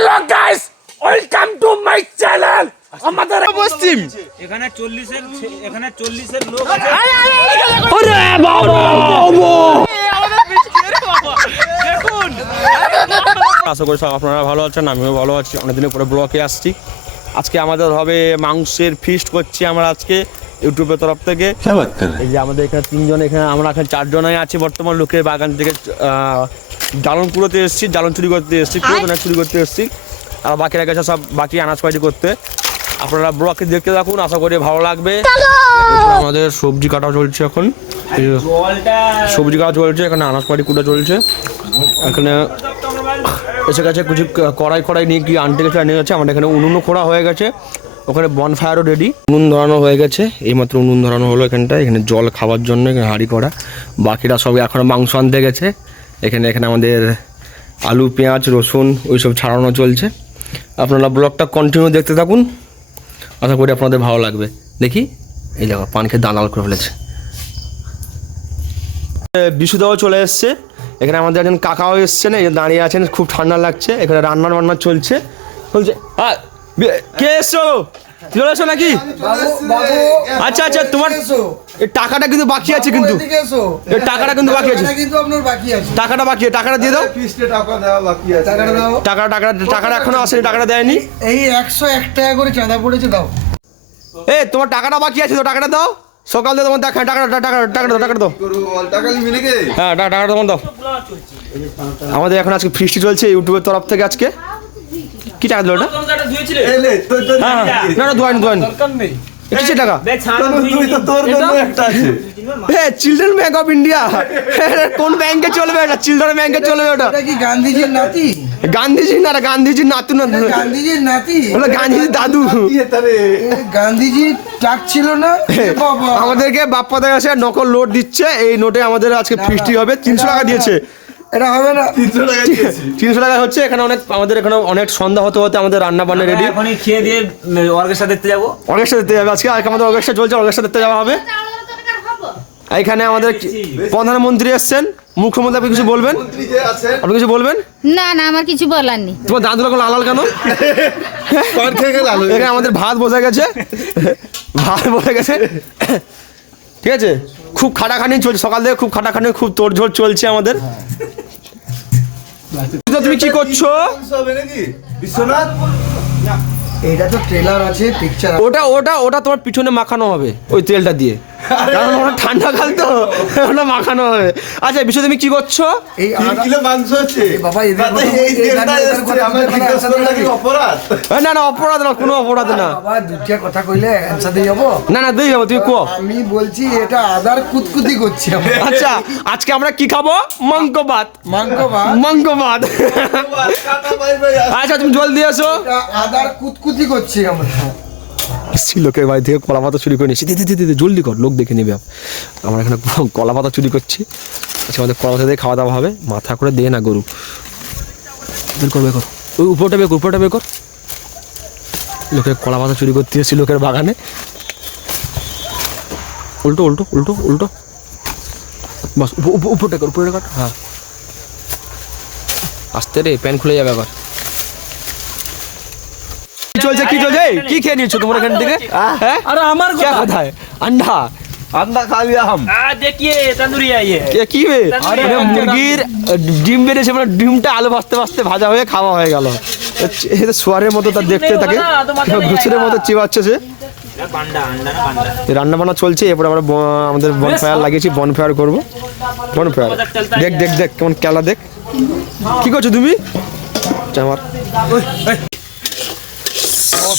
Hello guys welcome to my channel আমাদের পশ্চিম। এখানে চল্লিশের এখানে চল্লিশের লোক আছে। ওরে বাবা। আশা করি সব আপনারা ভালো আছেন আমিও ভালো আছি। অনেকদিনের পরে ব্লকে আসছি। আজকে আমাদের হবে মাংসের ফিস্ট করছি আমরা আজকে ইউটিউবের তরফ থেকে। এই যে আমাদের এখানে তিনজন এখানে আমরা এখানে চারজনাই আছি বর্তমান লোকের বাগান থেকে আহ, জ্বালন কুড়োতে এসেছি জ্বালন চুরি করতে এসেছি কুড়োতে চুরি করতে এসেছি। আর বাকিরা গেছে সব বাকি আনাজপাতি করতে। আপনারা ব্লকে দেখতে থাকুন আশা করি ভালো লাগবে। আমাদের সবজি কাটা চলছে এখন। সবজি কাটা চলছে এখানে আনাজপাতি কুটা চলছে। এখানে এসে গেছে কিছু কড়াই কড়াই নিয়ে কি আনতে গেছে আনিয়ে গেছে আমাদের এখানে উনুনও খোড়া হয়ে গেছে। ওখানে বন ফায়ারও রেডি উনুন ধরানো হয়ে গেছে। এইমাত্র উনুন ধরানো হলো এখানটা এখানে জল খাওয়ার জন্য এখানে হাঁড়ি করা। বাকিরা সব এখনও মাংস আনতে গেছে। এখানে এখানে আমাদের আলু, পেঁয়াজ, রসুন ওইসব ছাড়ানো চলছে। আপনারা ব্লগটা কন্টিনিউ দেখতে থাকুন। আশা করি আপনাদের ভালো লাগবে। দেখি, এই দেখো পানকে দালাল করে ফেলেছে। বিশুদাও চলে এসছে। এখানে আমাদের একজন কাকাও এসছেন, এই দাঁড়িয়ে আছেন, খুব ঠান্ডা লাগছে। এখানে রান্নার বান্না চলছে হ্যাঁ কে এসছো চলে এসো নাকি? আচ্ছা আচ্ছা তোমার টাকাটা কিন্তু বাকি আছে কিন্তু। টাকাটা কিন্তু বাকি আছে। টাকাটা বাকি টাকাটা দিয়ে দাও। টাকা টাকা টাকাটা এখনও আসেনি টাকাটা দেয়নি। এই একশো এক টাকা করে চাঁদা পড়েছে দাও। এ তোমার টাকাটা বাকি আছে তো টাকাটা দাও। সকাল দিয়ে তোমার দেখা টাকাটা টাকা টাকাটা দাও টাকাটা দাও। হ্যাঁ টাকা টাকাটা তোমার দাও। আমাদের এখন আজকে ফিস্টি চলছে ইউটিউবের তরফ থেকে আজকে। কি টাকা দিল ওটা? হ্যাঁ হ্যাঁ। না না দোয়ানি দোয়ানি কিসের টাকা। হ্যাঁ চিলড্রেন ব্যাংক অফ ইন্ডিয়া কোন ব্যাংকে চলবে এটা? চিলড্রেন ব্যাংকে চলবে ওটা। কি গান্ধীজির নাতি? গান্ধীজি না গান্ধীজির নাতু না গান্ধীজির নাতি? ওটা গান্ধীজির দাদু। এ গান্ধীজির টাক ছিল না? আমাদেরকে বাপ্পা দেখা কাছে নকল নোট দিচ্ছে। এই নোটে আমাদের আজকে ফিস্টি হবে তিনশো টাকা দিয়েছে। এটা হবে না। তিনশো টাকা হচ্ছে এখানে অনেক আমাদের এখানে অনেক সন্ধ্যা হতে হতে আমাদের রান্না বান্না রেডি এখনই খেয়ে দিয়ে অর্কেস্ট্রা দেখতে যাব। অর্কেস্ট্রা দেখতে যাবে। আজকে আজকে আমাদের অর্কেস্ট্রা চলছে অর্কেস্ট্রা দেখতে যাওয়া হবে। এখানে আমাদের প্রধানমন্ত্রী এসছেন। মুখ্যমন্ত্রী আপনি কিছু বলবেন? আপনি কিছু বলবেন? না না আমার কিছু বলার নেই। তোমার দাঁতগুলো কোনো লাল লাল কেন? এখানে আমাদের ভাত বসে গেছে। ভাত বসে গেছে। ঠিক আছে? খুব খাটাখানি চলছে। সকাল থেকে খুব খাটাখানি খুব তোড়ঝোড় চলছে আমাদের। তুমি কি করছ? এটা তো ট্রেলার আছে পিকচার ওটা ওটা ওটা তোমার পিছনে মাখানো হবে ওই তেলটা দিয়ে। কারণ ওটা ঠান্ডা কাল তো ওটা মাখানো হবে আচ্ছা বিষয় তুমি কি করছ? এই বাবা না না অপরাধ না কোনো অপরাধ না। বাবা দুটা কথা কইলে অ্যান্সার দিয়ে যাব? না না দিয়ে যাব তুমি কো আমি বলছি এটা আদার কুতকুতি করছি আচ্ছা আজকে আমরা কি খাব? মাংস ভাত মাংস ভাত মাংস ভাত আচ্ছা তুমি জল দিয়ে এসো। এটা আদার কুতকুতি করছি আমরা। এসছি লোকের বাড়ি থেকে কলা পাতা চুরি করে নিচ্ছি দে দে দে, দে দে, জলদি কর লোক দেখে নেবে। আমরা এখানে কলা পাতা চুরি করছি। আচ্ছা আমাদের কলা পাতা দিয়ে খাওয়া দাওয়া হবে। মাথা করে দে না গরু। বের কর বের কর। ওই উপরটা বের কর উপরটা বের কর। লোকের কলা পাতা চুরি করতে এসেছি লোকের বাগানে। উল্টো উল্টো উল্টো উল্টো। বাস উপ- উপ- উপরটা কর উপরটা কর। হ্যাঁ। আসতে রে প্যান খুলে যাবে আবার কি চলছে কি চলছে কি খেয়ে নিয়েছো তোমরা এখান থেকে? আরে হ্যাঁ? আমার কোথায়? আন্ডা। আন্ডা খা হাম দেখিয়ে তন্দুরি আইয়ে কি বে? আরে মুরগির ডিম বেড়েছে মানে ডিমটা আলু ভাজতে বাস্তে ভাজা হয়ে খাওয়া হয়ে গেল। সোয়ারের মতো তার দেখতে থাকে ঘুষের মতো চিবাচ্ছে সে। রান্না বান্না চলছে এরপর আমরা আমাদের বনফায়ার লাগিয়েছি বনফায়ার করব। বনফায়ার দেখ দেখ দেখ কেমন কেলা দেখ। কি করছ তুমি? আমার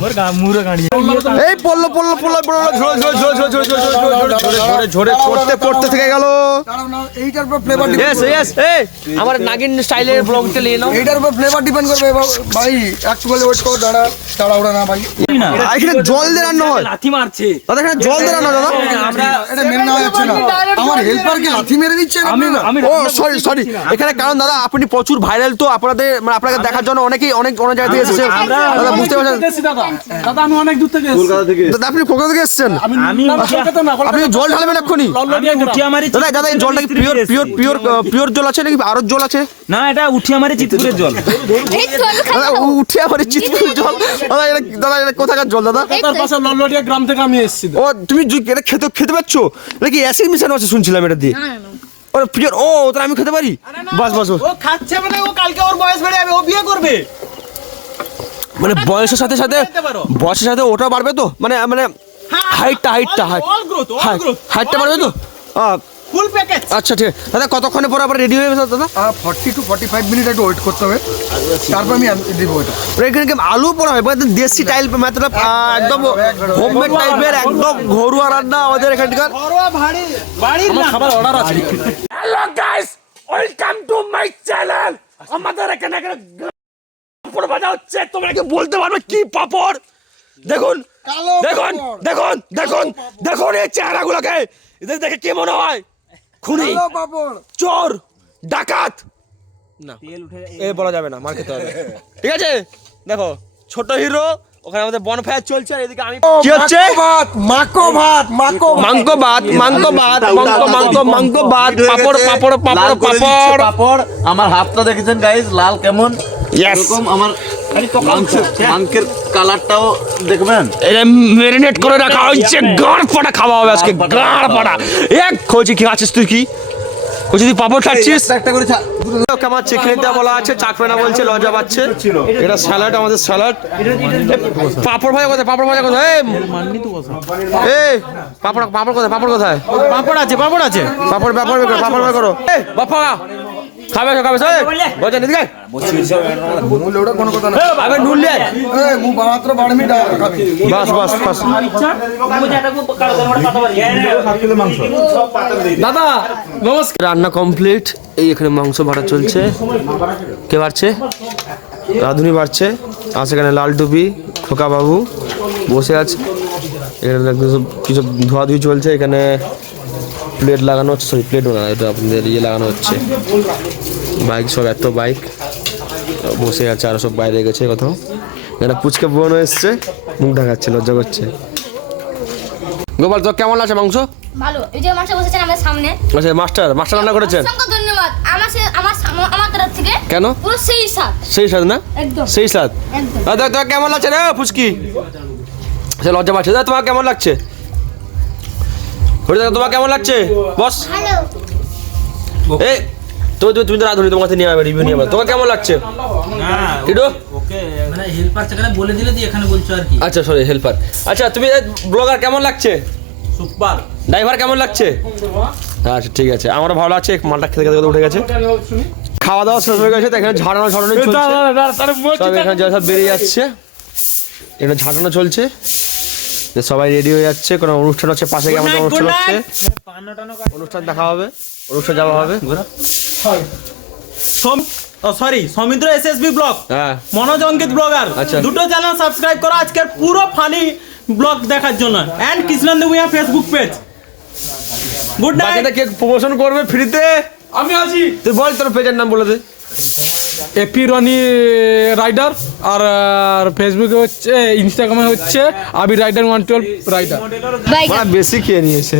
এই পড়ল পড়ল পড়ল পড়ল ঝরে ঝরে ঝরে ঝরে ঝরে ঝরে ঝরে ঝরে ঝরে ঝরে পড়তে পড়তে থেকে গেল এইটার উপর ফ্লেভার ইয়েস ইয়েস এই আমার নাগিন স্টাইলের ব্লগটা নিয়ে নাও এইটার উপর ফ্লেভার ডিপেন্ড করবে এবার ভাই একটু বলে ওয়েট করো দাঁড়া তাড়াহুড়া না ভাই এখানে জল দিয়ে রান্না হয় লাথি মারছে দাদা এখানে জল দিয়ে রান্না দাদা আমরা এটা মেনে নেওয়া যাচ্ছে না আমার হেল্পারকে লাথি মেরে দিচ্ছে আমি ও সরি সরি এখানে কারণ দাদা আপনি প্রচুর ভাইরাল তো আপনাদের মানে আপনাকে দেখার জন্য অনেকেই অনেক অনেক জায়গা থেকে এসেছে দাদা বুঝতে পারছেন দাদা আমি অনেক দূর থেকে এসেছি। দাদা আপনি কলকাতা থেকে এসেছেন? আমি আপনি জল ঢালবেন এক্ষুনি? দাদা দাদা এই জলটা কি পিওর পিওর পিওর পিওর জল আছে নাকি? আরও জল আছে? না এটা উঠিয়া চিতপুরের জল। দাদা খাব। উ- উঠে আমার চিতপুর জল। দাদা এটা দাদা এটা কোথাকার জল দাদা? তার পাশে লল্লটিয়া গ্রাম থেকে আমি এসেছি ও তুমি এটা খেতে খেতে পাচ্ছ? নাকি অ্যাসিড মিশানো আছে শুনছিলাম এটা দিয়ে। ও পিওর ও তাহলে আমি খেতে পারি? বাস বাস বাস। ও খাচ্ছে মানে ও কালকে ওর বয়স বেড়ে যাবে ও বিয়ে করবে? মানে বয়সের সাথে সাথে বয়সের সাথে ওটা বাড়বে তো? মানে মানে হাইটটা হাইটটা হাইটটা বাড়বে তো? ফুল প্যাকেজ আচ্ছা ঠিক আছে। দাদা কতক্ষণে পরে আবার রেডি হয়ে যাবে দাদা? Forty two forty five minute একটু ওয়েট করতে হবে। তারপর আমি দিব এটা এখানে কি আলু পোড়া হয়? মানে দেশি টাইল মেথড একদম হোমমেড টাইপের একদম ঘরোয়া রান্না আমাদের এখানকার। আমার খাবার অর্ডার আছে। Hello guys welcome to my channel আমাদের এখানে এখানে পাপড় ভাজা হচ্ছে তোমরা কি বলতে পারবে কি পাপড়? দেখুন দেখুন দেখুন দেখুন দেখুন এই চেহারাগুলোকে। এদের দেখে কি মনে হয়? খুনি চোর ডাকাত। না। এ বলা যাবে না মার খেতে হবে। ঠিক আছে? দেখো ছোট হিরো ওখানে আমাদের বনফায়ার চলছে আর এদিকে আমি কি হচ্ছে? ভাত মাকো ভাত মাকো ভাত। ভাত ভাত পাপড় পাপড় পাপড় পাপড়। পাপড়। আমার হাতটা দেখেছেন গাইস লাল কেমন. এরকম আমার মাংসের মাংসের কালারটাও দেখবেন। এটা মেরিনেট করে রাখা হয়েছে। গাঁড় খাওয়া হবে আজকে। গাঁড় এক খোঁজি কি আছিস তুই কি? কচি তুই পাপড় খাচ্ছিস? একটা করে আমার চিকেন দেওয়া বলা আছে চাকবে না বলছে লজা পাচ্ছে। এটা স্যালাড আমাদের স্যালাড। পাপড় ভাজা কোথায়? পাপড় ভাজা কোথায়? এই পাপড় পাপড় কোথায়? পাপড় কোথায়? পাপড় আছে পাপড় আছে। পাপড় করো পাপড় বের করো। এই বাপ্পা খাবে খাবে সব বজা নিদিকে মূল ওটা কোনো কথা না আবে নুন লে এই মু মাত্র বারো মিনিট খাবি। বাস বাস বাস। দাদা নমস্কার। রান্না কমপ্লিট। এই এখানে মাংস ভাড়া চলছে। কে বাড়ছে? রাঁধুনি বাড়ছে। আর সেখানে লাল টুপি খোকা বাবু বসে আছে। এখানে কিছু কিছু ধোয়াধুয়ি চলছে। এখানে প্লেট লাগানো হচ্ছে সরি প্লেট না এটা আপনাদের ইয়ে লাগানো হচ্ছে। বাইক সব এত বাইক। বসে আছে আর সব বাইরে গেছে কোথাও। এখানে পুচকে বোন এসছে মুখ ঢাকাচ্ছে লজ্জা করছে। গোপাল তো কেমন আছে মাংস? ভালো। এই যে মাস্টার বসেছেন আমাদের সামনে। আচ্ছা মাস্টার মাস্টার রান্না করেছেন? অসংখ্য ধন্যবাদ। আমার আমার আমার তরফ থেকে কেন? পুরো সেই সাথ সেই স্বাদ না? একদম। সেই স্বাদ? একদম। দাদা তোমার কেমন লাগছে রে ফুচকি সে লজ্জা পাচ্ছে। তোমার কেমন লাগছে? হরিদা তোমার কেমন লাগছে? বস। এই তো তুমি তুমি তো রাধুনি তোমার কাছে নিয়ে যাবে রিভিউ নিয়ে তোমার কেমন লাগছে? না টিটু? মানে হেল্পার সেখানে বলে দিলে দিয়ে এখানে বলছো আর কি? আচ্ছা সরি হেল্পার আচ্ছা তুমি ব্লগার কেমন লাগছে? সুপার। ড্রাইভার কেমন লাগছে? আচ্ছা ঠিক আছে। আমারও ভালো লাগছে মালটা খেতে খেতে উঠে গেছে। খাওয়া দাওয়া শেষ হয়ে গেছে তো এখানে ঝাড়ানো ঝাড়ানো চলছে। সব এখানে যা সব বেরিয়ে যাচ্ছে। এখানে ঝাঁটানো চলছে। যে সবাই রেডি হয়ে যাচ্ছে কোনো অনুষ্ঠান হচ্ছে পাশে কেমন অনুষ্ঠান হচ্ছে? অনুষ্ঠান দেখা হবে অনুষ্ঠান যাওয়া হবে। সরি সমিদ্র এসএসবি ব্লগ হ্যাঁ। মনোজ অঙ্কিত ব্লগার আচ্ছা। দুটো চ্যানেল সাবস্ক্রাইব করো আজকের পুরো ফানি ব্লগ দেখার জন্য। And Krishnendu Bhuiyan Facebook page good night K promotion করবে ফ্রিতে আমি আছি। তুই বল তোর পেজের নাম বলে দে। এপি রনি রাইডার আর ফেসবুকে হচ্ছে ইনস্টাগ্রামে হচ্ছে আবি রাইডার ওয়ান টুয়েলভ রাইডার বেশি খেয়ে নিয়েছে।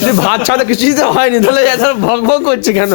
যদি ভাত ছাড়া কিছুই তো হয়নি তাহলে এত ভক ভক করছে কেন?